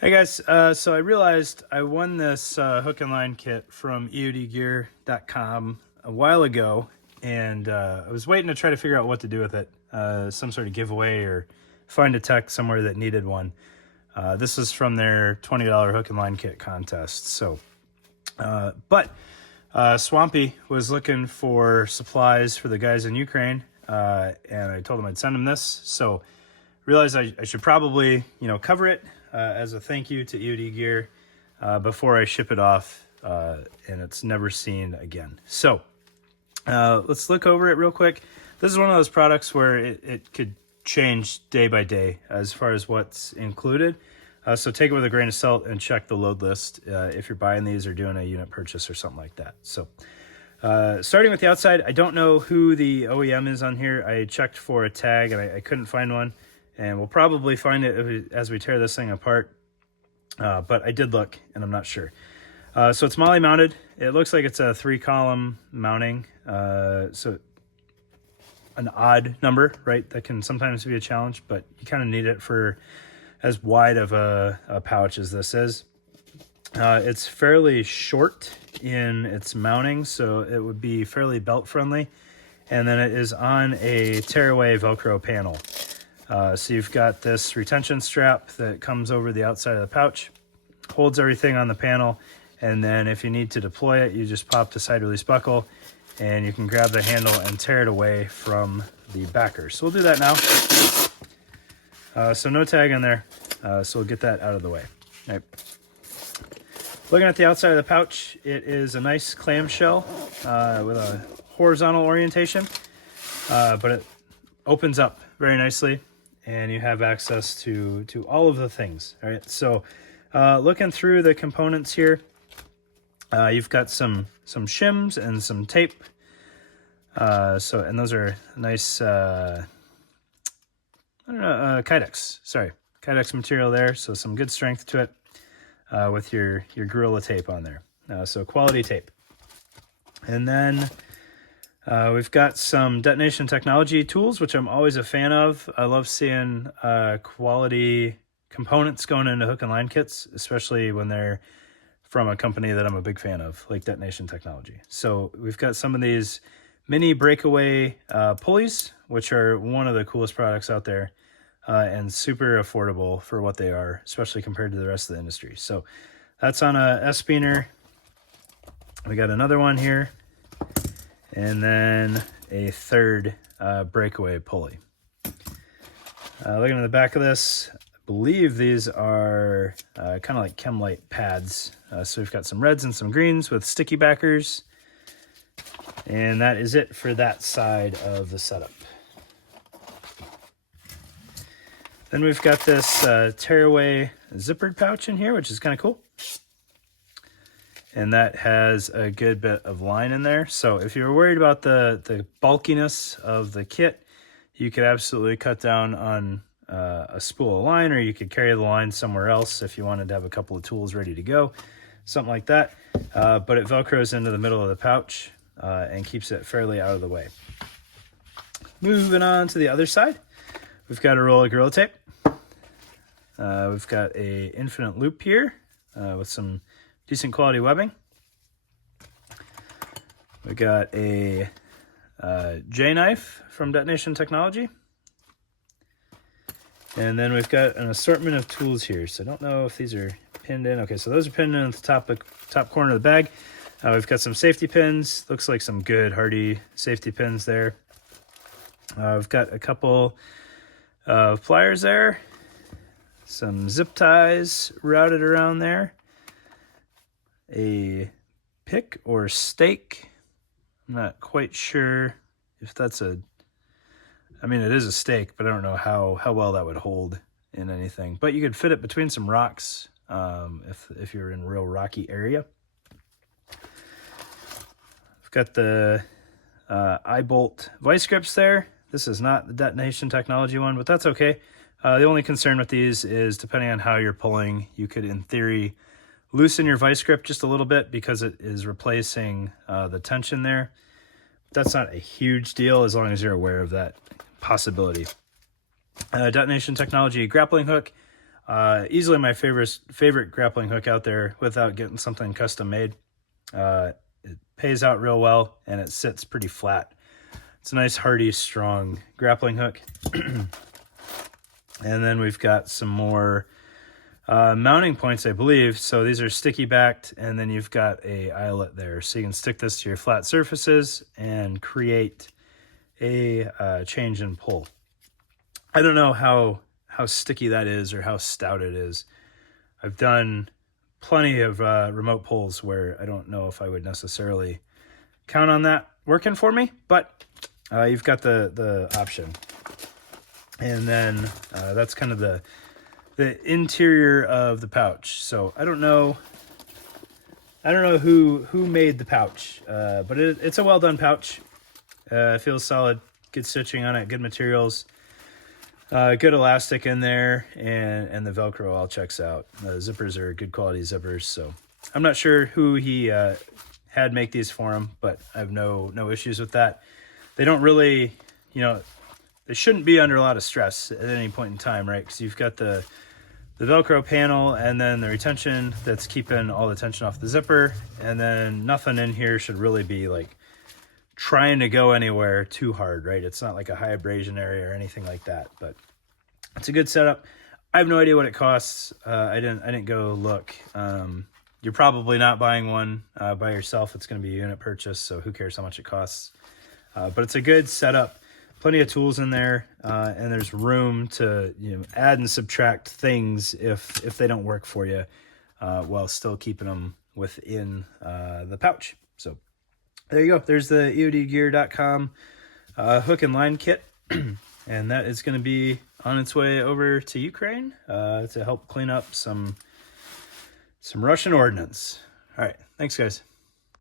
Hey guys, so I realized I won this hook and line kit from eodgear.com a while ago, and I was waiting to try to figure out what to do with it, some sort of giveaway or find a tech somewhere that needed one. This is from their $20 hook and line kit contest. So, but Swampy was looking for supplies for the guys in Ukraine, and I told him I'd send him this. So realized I should probably, cover it as a thank you to EOD Gear before I ship it off, and it's never seen again. So let's look over it real quick. This is one of those products where it could change day by day as far as what's included. So take it with a grain of salt and check the load list if you're buying these or doing a unit purchase or something like that. So starting with the outside, I don't know who the OEM is on here. I checked for a tag and I couldn't find one. And we'll probably find it as we tear this thing apart. But I did look, and I'm not sure. So it's MOLLE mounted. It looks like it's a 3-column mounting. So an odd number, right? That can sometimes be a challenge, but you kind of need it for as wide of a pouch as this is. It's fairly short in its mounting, so it would be fairly belt-friendly. And then it is on a tearaway Velcro panel. So you've got this retention strap that comes over the outside of the pouch, holds everything on the panel, and then if you need to deploy it, you just pop the side release buckle, and you can grab the handle and tear it away from the backer. So we'll do that now. So no tag on there, so we'll get that out of the way. All right. Looking at the outside of the pouch, it is a nice clamshell with a horizontal orientation, but it opens up very nicely. And you have access to all of the things. All right, so looking through the components here, you've got some shims and some tape. And those are nice, Kydex. Sorry, Kydex material there. So some good strength to it with your Gorilla tape on there. So quality tape. And then we've got some detonation technology tools, which I'm always a fan of. I love seeing quality components going into hook and line kits, especially when they're from a company that I'm a big fan of, like Detonation Technology. So we've got some of these mini Breakaway pulleys, which are one of the coolest products out there and super affordable for what they are, especially compared to the rest of the industry. So that's on a S-spinner. We got another one here. And then a third Breakaway pulley. Looking at the back of this, I believe these are kind of like Chemlite pads. So we've got some reds and some greens with sticky backers. And that is it for that side of the setup. Then we've got this tearaway zippered pouch in here, which is kind of cool. And that has a good bit of line in there. So if you're worried about the bulkiness of the kit, you could absolutely cut down on a spool of line, or you could carry the line somewhere else if you wanted to have a couple of tools ready to go, something like that. But it Velcros into the middle of the pouch and keeps it fairly out of the way. Moving on to the other side, we've got a roll of Gorilla tape. We've got a infinite loop here with some decent quality webbing. We got a J-knife from Detonation Technology. And then we've got an assortment of tools here. So I don't know if these are pinned in. Okay, so those are pinned in at the top corner of the bag. We've got some safety pins. Looks like some good hardy safety pins there. We've got a couple of pliers there. Some zip ties routed around there. A pick or stake. I'm not quite sure if that's it is a stake, but I don't know how well that would hold in anything. But you could fit it between some rocks if you're in a real rocky area. I've got the eye-bolt vice grips there. This is not the Detonation Technology one, but that's okay. The only concern with these is depending on how you're pulling, you could, in theory, loosen your vice grip just a little bit because it is replacing the tension there. That's not a huge deal as long as you're aware of that possibility. Detonation Technology grappling hook. Easily my favorite grappling hook out there without getting something custom made. It pays out real well, and it sits pretty flat. It's a nice, hardy, strong grappling hook. And then we've got some more mounting points, I believe. So these are sticky backed, and then you've got a eyelet there. So you can stick this to your flat surfaces and create a change and pull. I don't know how sticky that is or how stout it is. I've done plenty of remote pulls where I don't know if I would necessarily count on that working for me, but you've got the option. And then that's kind of the interior of the pouch. So I don't know who made the pouch, but it's a well done pouch. It feels solid, good stitching on it, good materials, good elastic in there, and the Velcro all checks out. The zippers are good quality zippers, so I'm not sure who he had make these for him, but I have no issues with that. They don't really, they shouldn't be under a lot of stress at any point in time, right? Because you've got the Velcro panel and then the retention that's keeping all the tension off the zipper, and then nothing in here should really be like trying to go anywhere too hard, right? It's not like a high abrasion area or anything like that, but it's a good setup. I have no idea what it costs. I didn't go look. You're probably not buying one by yourself. It's going to be a unit purchase, so who cares how much it costs? But it's a good setup. Plenty of tools in there, and there's room to add and subtract things if they don't work for you, while still keeping them within the pouch. So there you go. There's the eodgear.com hook and line kit, and that is going to be on its way over to Ukraine to help clean up some Russian ordnance. All right, thanks guys.